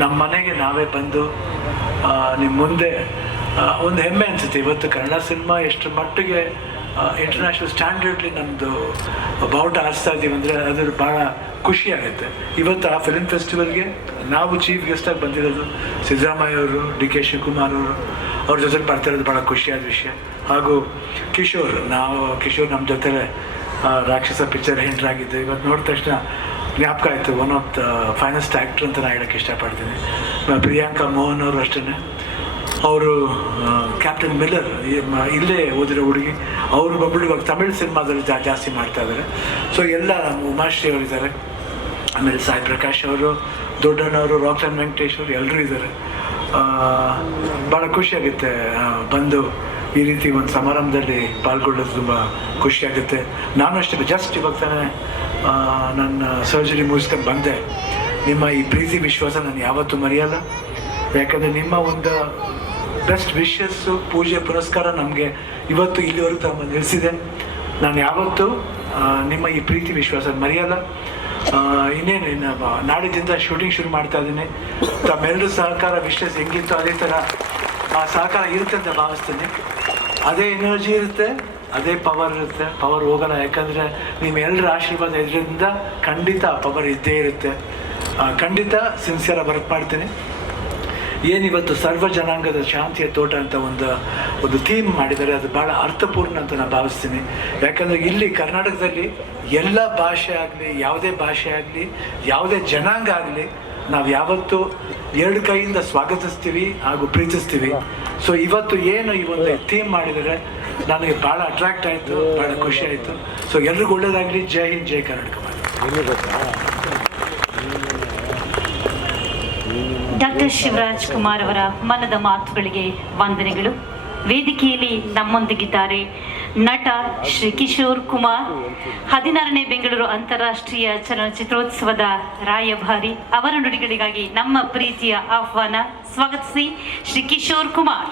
ನಮ್ಮ ಮನೆಗೆ ನಾವೇ ಬಂದು ನಿಮ್ಮ ಮುಂದೆ ಒಂದು ಹೆಮ್ಮೆ ಅನಿಸುತ್ತೆ. ಇವತ್ತು ಕನ್ನಡ ಸಿನಿಮಾ ಎಷ್ಟು ಮಟ್ಟಿಗೆ ಇಂಟರ್ನ್ಯಾಷನಲ್ ಸ್ಟ್ಯಾಂಡರ್ಡ್ಲಿ ನಮ್ಮದು ಬಾವುಟ ಹಾರಿಸ್ತಾ ಇದ್ದೀವಿ ಅಂದರೆ ಅದ್ರ ಭಾಳ ಖುಷಿಯಾಗುತ್ತೆ. ಇವತ್ತು ಆ ಫಿಲ್ಮ್ ಫೆಸ್ಟಿವಲ್ಗೆ ನಾವು ಚೀಫ್ ಗೆಸ್ಟಾಗಿ ಬಂದಿರೋದು ಸಿದ್ದರಾಮಯ್ಯ ಅವರು, ಡಿ ಕೆ ಶಿವಕುಮಾರ್ ಅವರು, ಅವ್ರ ಜೊತೆಲಿ ಬರ್ತಾ ಇರೋದು ಭಾಳ ಖುಷಿಯಾದ ವಿಷಯ. ಹಾಗೂ ಕಿಶೋರ್ ನಮ್ಮ ಜೊತೆಲೆ ರಾಕ್ಷಸ ಪಿಕ್ಚರ್ ಎಂಟ್ರಾಗಿದ್ದು ಇವತ್ತು ನೋಡಿದ ತಕ್ಷಣ ಜ್ಞಾಪಕ ಆಯಿತು. One of the finest actor ಅಂತ ನಾನು ಹೇಳೋಕ್ಕೆ ಇಷ್ಟಪಡ್ತೀನಿ. ಪ್ರಿಯಾಂಕಾ ಮೋಹನ್ ಅವರು ಅಷ್ಟೇ, ಅವರು ಕ್ಯಾಪ್ಟನ್ ಮಿಲ್ಲರ್ ಇಲ್ಲೇ ಓದಿರೋ ಹುಡುಗಿ, ಅವರು ಬಂದ್ಬಿಟ್ಟು ಇವಾಗ ತಮಿಳ್ ಸಿನಿಮಾದಲ್ಲಿ ಜಾಸ್ತಿ ಮಾಡ್ತಾ ಇದ್ದಾರೆ. ಸೊ ಎಲ್ಲ ಉಮಾಶ್ರೀ ಅವರಿದ್ದಾರೆ, ಆಮೇಲೆ ಸಾಯಿ ಪ್ರಕಾಶ್ ಅವರು, ದೊಡ್ಡಣ್ಣವರು, ರಾಕ್ಲೈನ್ ವೆಂಕಟೇಶ್ ಅವರು ಎಲ್ಲರೂ ಇದ್ದಾರೆ. ಭಾಳ ಖುಷಿಯಾಗುತ್ತೆ ಬಂದು ಈ ರೀತಿ ಒಂದು ಸಮಾರಂಭದಲ್ಲಿ ಪಾಲ್ಗೊಳ್ಳೋದು ತುಂಬ ಖುಷಿಯಾಗುತ್ತೆ. ನಾನು ಅಷ್ಟೇ ಜಸ್ಟ್ ಇವಾಗ ತಾನೇ ನನ್ನ ಸರ್ಜರಿ ಮುಗಿಸ್ಕೊಂಡು ಬಂದೆ. ನಿಮ್ಮ ಈ ಪ್ರೀತಿ ವಿಶ್ವಾಸ ನಾನು ಯಾವತ್ತೂ ಮರೆಯಲ್ಲ. ಯಾಕಂದರೆ ನಿಮ್ಮ ಒಂದು ಬೆಸ್ಟ್ ವಿಶಸ್ಸು, ಪೂಜೆ ಪುರಸ್ಕಾರ ನಮಗೆ ಇವತ್ತು ಇಲ್ಲಿವರೆಗೂ ತಮ್ಮ ನಿಲ್ಲಿಸಿದೆ. ನಾನು ಯಾವತ್ತೂ ನಿಮ್ಮ ಈ ಪ್ರೀತಿ ವಿಶ್ವಾಸ ಮರೆಯಲ್ಲ. ಇನ್ನೇನು ನಾಡಿದ್ದಿಂದ ಶೂಟಿಂಗ್ ಶುರು ಮಾಡ್ತಾ ಇದ್ದೀನಿ. ತಮ್ಮೆಲ್ಲರೂ ಸಹಕಾರ ವಿಶ್ವಾಸ ಹೆಂಗಿತ್ತು ಅದೇ ಥರ ಆ ಸಹಕಾರ ಇರುತ್ತೆ ಅಂತ ಭಾವಿಸ್ತೀನಿ. ಅದೇ ಎನರ್ಜಿ ಇರುತ್ತೆ, ಅದೇ ಪವರ್ ಇರುತ್ತೆ. ಪವರ್ ಹೋಗಲ್ಲ, ಯಾಕಂದರೆ ನಿಮ್ಮ ಎಲ್ಲರ ಆಶೀರ್ವಾದ ಇದರಿಂದ ಖಂಡಿತ ಪವರ್ ಇದ್ದೇ ಇರುತ್ತೆ. ಖಂಡಿತ ಸಿನ್ಸಿಯರಾಗಿ ವರ್ಕ್ ಮಾಡ್ತೀನಿ. ಏನಿವತ್ತು ಸರ್ವ ಜನಾಂಗದ ಶಾಂತಿಯ ತೋಟ ಅಂತ ಒಂದು ಥೀಮ್ ಮಾಡಿದ್ದಾರೆ, ಅದು ಭಾಳ ಅರ್ಥಪೂರ್ಣ ಅಂತ ನಾನು ಭಾವಿಸ್ತೀನಿ. ಯಾಕಂದರೆ ಇಲ್ಲಿ ಕರ್ನಾಟಕದಲ್ಲಿ ಎಲ್ಲ ಭಾಷೆ ಆಗಲಿ, ಯಾವುದೇ ಭಾಷೆ ಆಗಲಿ, ಯಾವುದೇ ಜನಾಂಗ ಆಗಲಿ, ನಾವು ಯಾವತ್ತೂ ಎರಡು ಕೈಯಿಂದ ಸ್ವಾಗತಿಸ್ತೀವಿ ಹಾಗೂ ಪ್ರೀತಿಸ್ತೀವಿ. ಸೊ ಇವತ್ತು ಏನು ಈ ಒಂದು ಥೀಮ್ ಮಾಡಿದರೆ ನನಗೆ ಭಾಳ ಅಟ್ರಾಕ್ಟ್ ಆಯಿತು, ಭಾಳ ಖುಷಿ ಆಯಿತು. ಸೊ ಎಲ್ರಿಗೂ ಒಳ್ಳೆಯದಾಗಲಿ. ಜೈ ಹಿಂದ್, ಜೈ ಕರ್ನಾಟಕ. ಡಾಕ್ಟರ್ ಶಿವರಾಜ್ ಕುಮಾರ್ ಅವರ ಮನದ ಮಾತುಗಳಿಗೆ ವಂದನೆಗಳು. ವೇದಿಕೆಯಲ್ಲಿ ನಮ್ಮೊಂದಿಗಿದ್ದಾರೆ ನಟ ಶ್ರೀ ಕಿಶೋರ್ ಕುಮಾರ್, 16ನೇ ಬೆಂಗಳೂರು ಅಂತಾರಾಷ್ಟ್ರೀಯ ಚಲನಚಿತ್ರೋತ್ಸವದ ರಾಯಭಾರಿ. ಅವರ ನುಡಿಗಳಿಗಾಗಿ ನಮ್ಮ ಪ್ರೀತಿಯ ಆಹ್ವಾನ. ಸ್ವಾಗತಿಸಿ ಶ್ರೀ ಕಿಶೋರ್ ಕುಮಾರ್.